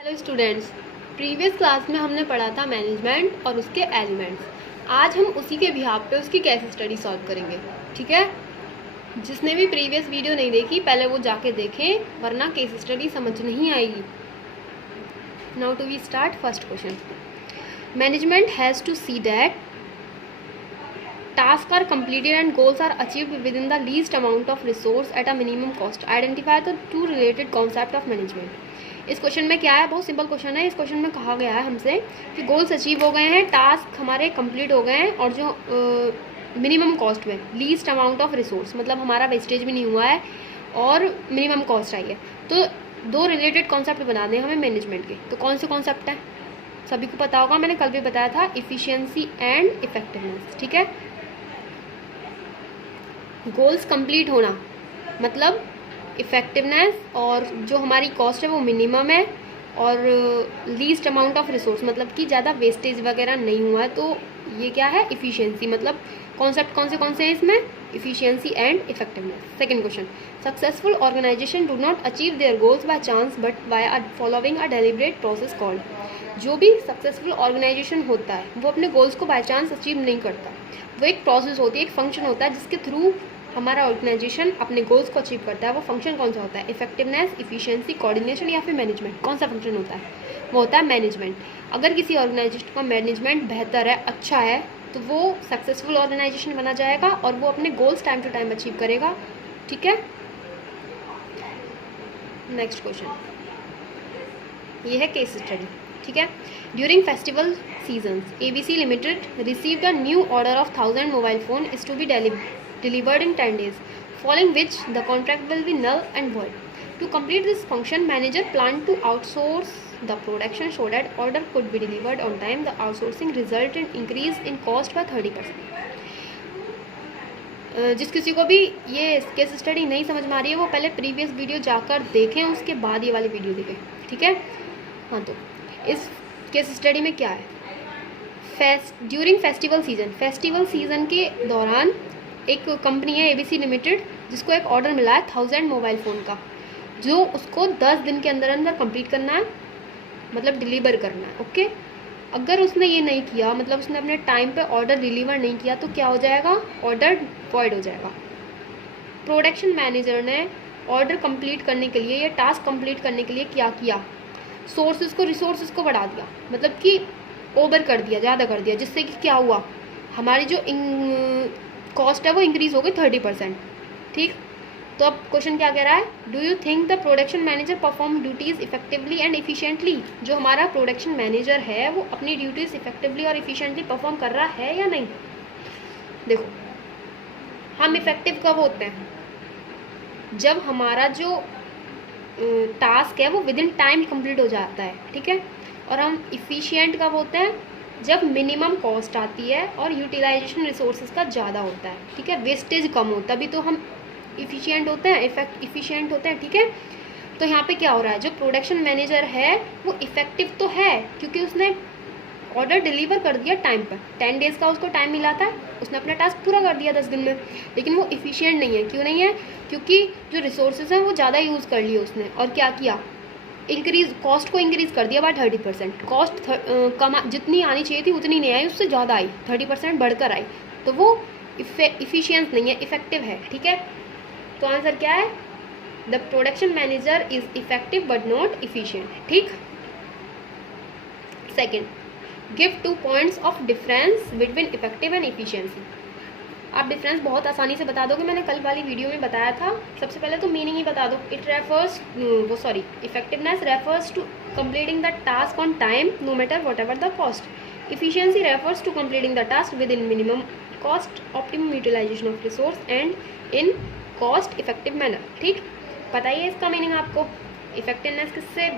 Hello students, previous class में हमने पढ़ा था मैनेजमेंट और उसके एलिमेंट्स। आज हम उसी के बिहाफ पे उसकी केस स्टडी सॉल्व करेंगे। ठीक है, जिसने भी प्रीवियस वीडियो नहीं देखी पहले वो जाके देखें, वरना केस स्टडी समझ नहीं आएगी। Now to we start first question. Management has to see that tasks are completed and goals are achieved within the least amount of resource at a minimum cost. Identify the two related concept of management. इस question में क्या है, बहुत simple question है। इस question में कहा गया है हमसे कि गोल्स अचीव हो गए हैं, टास्क हमारे कंप्लीट हो गए हैं और जो मिनिमम कॉस्ट में लीस्ट अमाउंट ऑफ रिसोर्स, मतलब हमारा वेस्टेज भी नहीं हुआ है और मिनिमम कॉस्ट आई है। तो दो रिलेटेड कॉन्सेप्ट बना दें हमें मैनेजमेंट के। तो कौन से कॉन्सेप्ट है, सभी को पता होगा, मैंने कल भी बताया था, इफ़िशियंसी एंड इफेक्टिवनेस। ठीक है, गोल्स कंप्लीट होना मतलब इफ़ेक्टिवनेस, और जो हमारी कॉस्ट है वो मिनिमम है, और लीस्ट अमाउंट ऑफ रिसोर्स मतलब कि ज़्यादा वेस्टेज वगैरह नहीं हुआ है। तो ये क्या है, इफ़िशियंसी। मतलब कॉन्सेप्ट कौन से हैं इसमें, efficiency and effectiveness. Second question, successful organization do not achieve their goals by chance but by following a deliberate process called. जो भी सक्सेसफुल ऑर्गेनाइजेशन होता है वो अपने गोल्स को बाय चांस अचीव नहीं करता। वो एक प्रोसेस होती है, एक फंक्शन होता है जिसके थ्रू हमारा ऑर्गेनाइजेशन अपने गोल्स को अचीव करता है। वो फंक्शन कौन सा होता है, इफेक्टिवनेस, इफिशियंसी, कोऑर्डिनेशन या फिर मैनेजमेंट। कौन सा फंक्शन होता है, वो होता है मैनेजमेंट। अगर किसी ऑर्गेनाइजेशन का मैनेजमेंट बेहतर है, अच्छा है, तो वो सक्सेसफुल ऑर्गेनाइजेशन बना जाएगा और वो अपने goals time to time achieve करेगा। ठीक है, नेक्स्ट क्वेश्चन, ये है केस स्टडी। ठीक है, during festival seasons ABC limited received a new order of 1000 mobile phone is to be delivered in 10 days, following which the contract will be null and void. To complete this function, manager planned to outsource the production so that order could be delivered on time. The outsourcing resulted in increase in cost by 30%. जिस किसी को भी ये case study नहीं समझ में आ रही है वो पहले प्रीवियस वीडियो जाकर देखें, उसके बाद ये वाली वीडियो देखें। ठीक है, हाँ, तो इस केस स्टडी में क्या है, ड्यूरिंग फेस्टिवल सीज़न के दौरान एक कंपनी है ABC लिमिटेड, जिसको एक ऑर्डर मिला है 1000 मोबाइल फ़ोन का, जो उसको 10 दिन के अंदर अंदर कंप्लीट करना है, मतलब डिलीवर करना है। ओके, अगर उसने ये नहीं किया, मतलब उसने अपने टाइम पे ऑर्डर डिलीवर नहीं किया, तो क्या हो जाएगा, ऑर्डर वॉइड हो जाएगा। प्रोडक्शन मैनेजर ने ऑर्डर कंप्लीट करने के लिए या टास्क कंप्लीट करने के लिए क्या किया, रिसोर्सेज को बढ़ा दिया, मतलब कि ओवर कर दिया, ज़्यादा कर दिया, जिससे कि क्या हुआ, हमारी जो कॉस्ट है वो इंक्रीज़ हो गई 30%। ठीक, तो अब क्वेश्चन क्या कह रहा है, do you think the production manager perform duties effectively and efficiently. जो हमारा प्रोडक्शन मैनेजर है वो अपनी ड्यूटीज़ इफेक्टिवली और इफिशिएंटली परफॉर्म कर रहा है या नहीं। देखो, हम इफेक्टिव कब होते हैं, जब हमारा जो टास्क है वो विद इन टाइम कंप्लीट हो जाता है। ठीक है, और हम इफ़िशिएंट कब होते हैं, जब मिनिमम कॉस्ट आती है और यूटिलाइजेशन रिसोर्सेज का ज़्यादा होता है। ठीक है, वेस्टेज कम होता है, तभी तो हम इफ़िशिएंट होते हैं, इफ़िशिएंट होते हैं। ठीक है, तो यहाँ पे क्या हो रहा है, जो प्रोडक्शन मैनेजर है वो इफ़ेक्टिव तो है क्योंकि उसने ऑर्डर डिलीवर कर दिया टाइम पर। 10 डेज़ का उसको टाइम मिला था, उसने अपना टास्क पूरा कर दिया 10 दिन में, लेकिन वो इफ़िशिएंट नहीं है। क्यों नहीं है, क्योंकि जो रिसोर्सेज हैं वो ज़्यादा यूज़ कर लिए उसने, और क्या किया, कॉस्ट को इंक्रीज़ कर दिया बाय 30%। कॉस्ट जितनी आनी चाहिए थी उतनी नहीं आई, उससे ज़्यादा आई, 30% बढ़कर आई, तो वो इफ़िशियंस नहीं है, इफेक्टिव है। ठीक है, तो आंसर क्या है, the production manager is effective but not efficient. ठीक, second, give 2 points of difference between effective and efficiency. आप डिफरेंस बहुत आसानी से बता दोगे, मैंने कल वाली वीडियो में बताया था। सबसे पहले तो मीनिंग ही बता दो। Effectiveness refers to completing the task on time no matter whatever the cost. Efficiency refers to completing the task within minimum cost, optimum utilization of resource and in cost effective manner. ठीक, बताइए इसका meaning आपको। Effectiveness किससे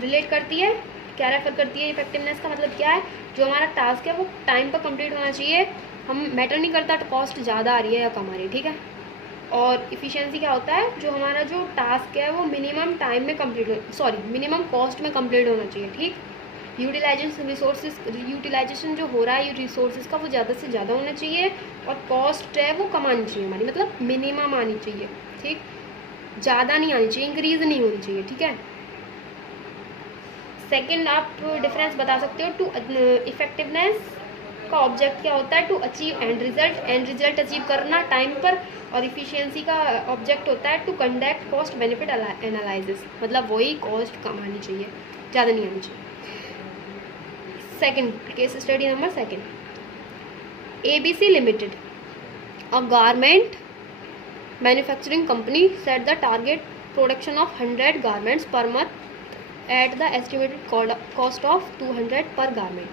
relate करती है, क्या refer करती है, इफेक्टिवनेस का मतलब क्या है, जो हमारा टास्क है वो टाइम पर कंप्लीट होना चाहिए, हम मैटर नहीं करता कॉस्ट ज़्यादा आ रही है या कम आ रही है। ठीक है, और इफ़िशियंसी क्या होता है, जो हमारा जो टास्क है वो मिनिमम टाइम में मिनिमम कॉस्ट में कंप्लीट होना चाहिए। ठीक, यूटिलाइजेशन जो हो रहा है रिसोर्सेज का वो ज़्यादा से ज़्यादा होना चाहिए, और कॉस्ट है वो कम आनी चाहिए हमारी, मतलब मिनिमम आनी चाहिए। ठीक, ज़्यादा नहीं आनी चाहिए, इंक्रीज़ नहीं होनी चाहिए। ठीक है, सेकंड आप डिफरेंस बता सकते हो। टू इफेक्टिवनेस का ऑब्जेक्ट क्या होता है? To achieve end result achieve करना टाइम पर। और इफिशियंसी का ऑब्जेक्ट होता है to conduct cost benefit analysis, मतलब वही कॉस्ट कम आनी चाहिए, ज़्यादा नहीं आनी चाहिए। Second case study number second, ABC limited, a garment manufacturing company set the target production of 100 garments per month eight the estimated cost of 200 per garment.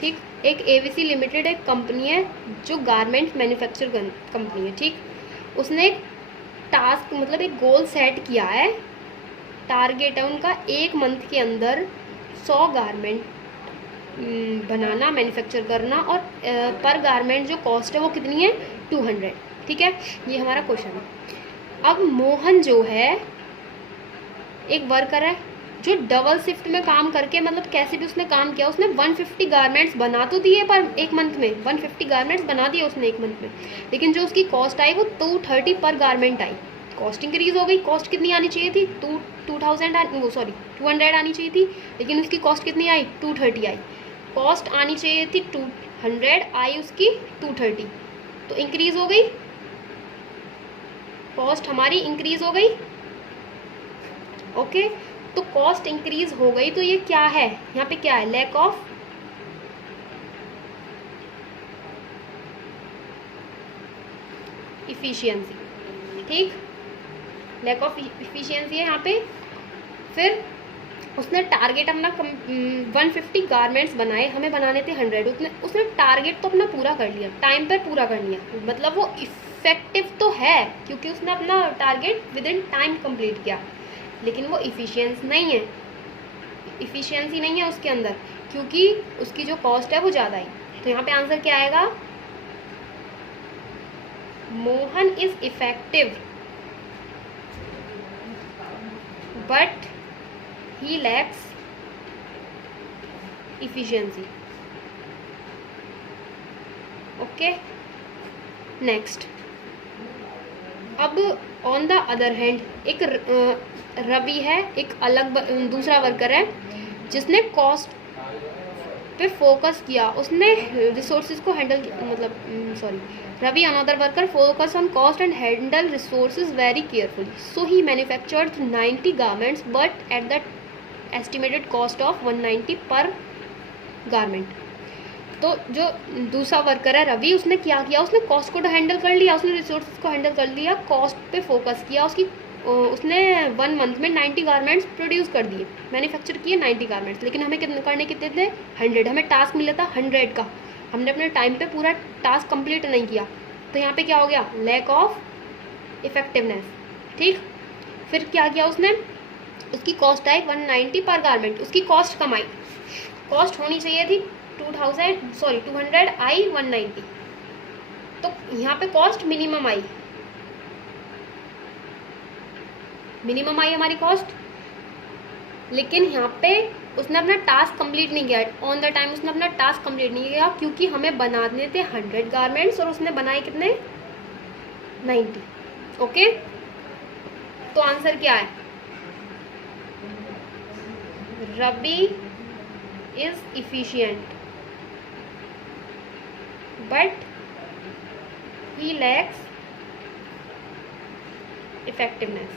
ठीक, एक ABC लिमिटेड एक कंपनी है जो गारमेंट मैन्युफैक्चर कंपनी है। ठीक, उसने एक task मतलब एक गोल सेट किया है, टारगेट है उनका एक मंथ के अंदर 100 गारमेंट बनाना, मैन्युफैक्चर करना, और पर गारमेंट जो कॉस्ट है वो कितनी है? 200। ठीक है, ये हमारा क्वेश्चन है। अब मोहन जो है एक वर्कर है जो डबल शिफ्ट में काम करके, मतलब कैसे भी उसने काम किया, उसने 150 गारमेंट्स बना तो दिए पर एक मंथ में 150 गारमेंट्स बना दिए उसने एक मंथ में, लेकिन जो उसकी कॉस्ट आई वो 230 पर गारमेंट आई। कॉस्ट इंक्रीज हो गई, कॉस्ट कितनी आनी चाहिए थी? 200 आनी चाहिए थी, लेकिन उसकी कॉस्ट कितनी आई? 230 आई। कॉस्ट आनी चाहिए थी 200, आई उसकी 230, तो इंक्रीज हो गई, कॉस्ट हमारी इंक्रीज हो गई। ओके, तो कॉस्ट इंक्रीज हो गई, तो ये क्या है? यहाँ पे क्या है? Lack of efficiency. ठीक, लैक ऑफ इफिशियंसी है यहाँ पे। फिर उसने टारगेट अपना 150 गारमेंट्स बनाए, हमें बनाने थे 100, उसने टारगेट तो अपना पूरा कर लिया, टाइम पर पूरा कर लिया, मतलब वो इफेक्टिव तो है क्योंकि उसने अपना target with in time complete किया, लेकिन वो इफिशियंसी नहीं है उसके अंदर, क्योंकि उसकी जो कॉस्ट है वो ज़्यादा आई। तो यहाँ पे आंसर क्या आएगा? Mohan is effective but he lacks efficiency. Okay, next. अब ऑन द अदर हैंड एक रवि है, एक अलग दूसरा वर्कर है जिसने कॉस्ट पे फोकस किया, उसने रिसोर्सेज को handle Ravi another worker focus on cost and handle resources very carefully, so he manufactured 90 garments but at the estimated cost of 190 per garment. तो जो दूसरा वर्कर है रवि, उसने क्या किया? उसने कॉस्ट को तो हैंडल कर लिया, उसने रिसोर्सेज को हैंडल कर लिया, कॉस्ट पे फोकस किया, उसने 1 मंथ में 90 गारमेंट्स प्रोड्यूस कर दिए, मैन्युफैक्चर किए 90 गारमेंट्स, लेकिन हमें कितने थे? 100। हमें टास्क मिला था 100 का, हमने अपने टाइम पे पूरा टास्क कंप्लीट नहीं किया, तो यहाँ पे क्या हो गया? Lack of effectiveness. ठीक, फिर क्या किया उसने? उसकी कॉस्ट आई 190 पर गारमेंट, उसकी कॉस्ट कम आई, कॉस्ट होनी चाहिए थी 200 आई 190, तो यहाँ पे कॉस्ट मिनिमम आई हमारी कॉस्ट, लेकिन यहाँ पे उसने अपना टास्क कंप्लीट नहीं किया ऑन द टाइम, उसने अपना टास्क कंप्लीट नहीं किया क्योंकि हमें बनाने थे 100 गारमेंट्स और उसने बनाए कितने? 90। ओके, तो आंसर क्या है? Ravi is efficient but he lacks effectiveness.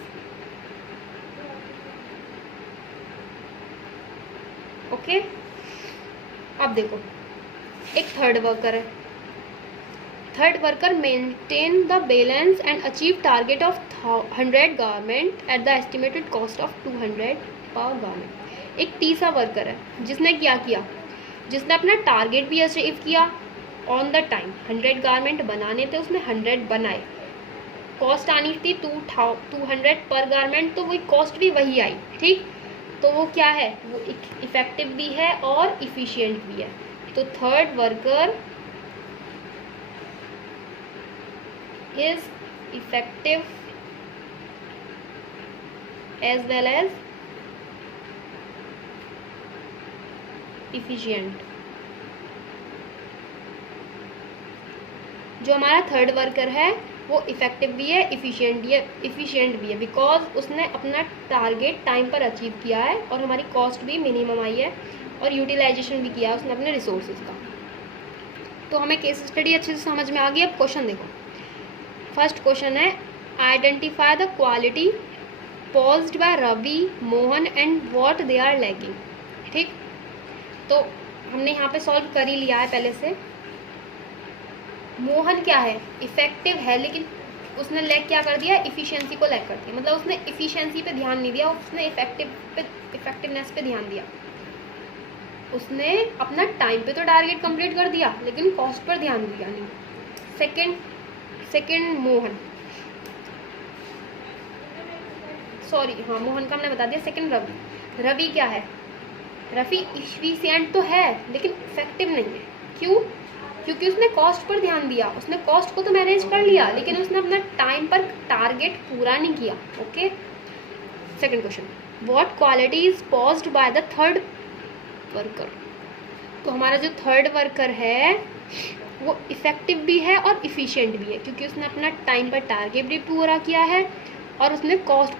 Okay, अब देखो एक थर्ड वर्कर है, third worker maintain the balance and achieve target of 100 garment at the estimated cost of 200 per garment. एक तीसरा वर्कर है जिसने क्या किया? जिसने अपना टारगेट भी अचीव किया ऑन द टाइम, 100 गारमेंट बनाने थे, उसने 100 बनाए, कॉस्ट आनी थी 200 पर गारमेंट, तो वही कॉस्ट भी वही आई। ठीक, तो वो क्या है? वो इफेक्टिव भी है और इफिशिएंट भी है। तो third worker is effective as well as efficient. जो हमारा थर्ड वर्कर है वो इफेक्टिव भी है, इफिशिएंट भी है, बिकॉज उसने अपना टारगेट टाइम पर अचीव किया है और हमारी कॉस्ट भी मिनिमम आई है और यूटिलाइजेशन भी किया है उसने अपने रिसोर्सेज का। तो हमें केस स्टडी अच्छे से समझ में आ गई। अब क्वेश्चन देखो, फर्स्ट क्वेश्चन है identify the quality posed by Ravi, Mohan and what they are lacking. ठीक, तो हमने यहाँ पे सॉल्व कर ही लिया है पहले से। मोहन क्या है, इफेक्टिव है, लेकिन उसने लैक क्या कर दिया, इफिशियंसी को लैक कर दिया, मतलब उसने इफिशियंसी पे ध्यान नहीं दिया, उसने इफेक्टिवनेस पे ध्यान दिया। उसने अपना टाइम पे तो टारगेट कंप्लीट कर दिया लेकिन कॉस्ट पर ध्यान दिया नहीं। सेकंड मोहन, सॉरी हाँ मोहन का हमने बता दिया। सेकंड रवि क्या है, रवि इफिशिएंट तो है लेकिन इफेक्टिव नहीं है। क्यों? क्योंकि उसने कॉस्ट पर ध्यान दिया, उसने कॉस्ट को तो मैनेज कर लिया लेकिन उसने अपना टाइम पर टारगेट पूरा नहीं किया। Okay, second question, what quality is paused by the third worker. तो हमारा जो थर्ड वर्कर है वो इफेक्टिव भी है और इफिशिएंट भी है क्योंकि उसने अपना टाइम पर टारगेट भी पूरा किया है और उसने कॉस्ट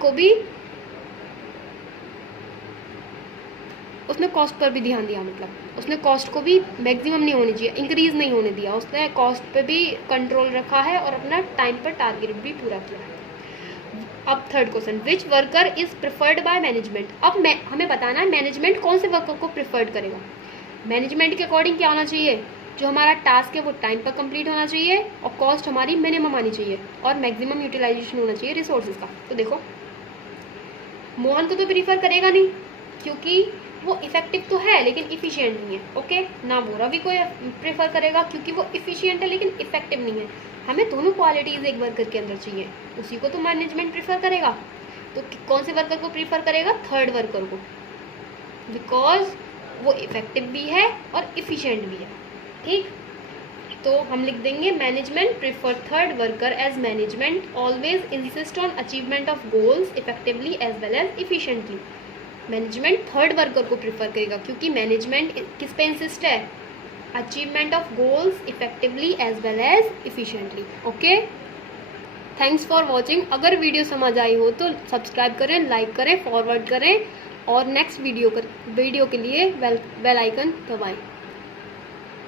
पर भी ध्यान दिया, मतलब उसने कॉस्ट को भी मैक्सिमम नहीं होनी चाहिए, इंक्रीज नहीं होने दिया, उसने कॉस्ट पे भी कंट्रोल रखा है और अपना टाइम पर टारगेट भी पूरा किया है। अब third question, which worker is preferred by management. अब हमें बताना है मैनेजमेंट कौन से वर्कर को प्रिफर्ड करेगा। मैनेजमेंट के अकॉर्डिंग क्या होना चाहिए, जो हमारा टास्क है वो टाइम पर कंप्लीट होना चाहिए और कॉस्ट हमारी मिनिमम आनी चाहिए और मैक्सिमम यूटिलाइजेशन होना चाहिए रिसोर्सेज का। तो देखो मोहन को तो प्रीफर करेगा नहीं क्योंकि वो इफेक्टिव तो है लेकिन इफिशिएंट नहीं है। ओके, ना वो रवि को प्रेफर करेगा क्योंकि वो इफिशिएंट है लेकिन इफेक्टिव नहीं है। हमें दोनों क्वालिटीज़ एक वर्कर के अंदर चाहिए, उसी को तो मैनेजमेंट प्रेफर करेगा। तो कौन से वर्कर को प्रेफर करेगा, थर्ड वर्कर को, बिकॉज वो इफेक्टिव भी है और इफिशिएंट भी है। ठीक, तो हम लिख देंगे management prefer third worker as management always insist on achievement of goals effectively as well as efficiently. Management third worker को प्रेफर करेगा क्योंकि मैनेजमेंट किस पे इंसिस्ट है, achievement of goals effectively as well as efficiently. Okay, thanks for watching. अगर video समझ आई हो तो सब्सक्राइब करें, लाइक करें, फॉरवर्ड करें और नेक्स्ट वीडियो के लिए बेल आइकन दबाएं।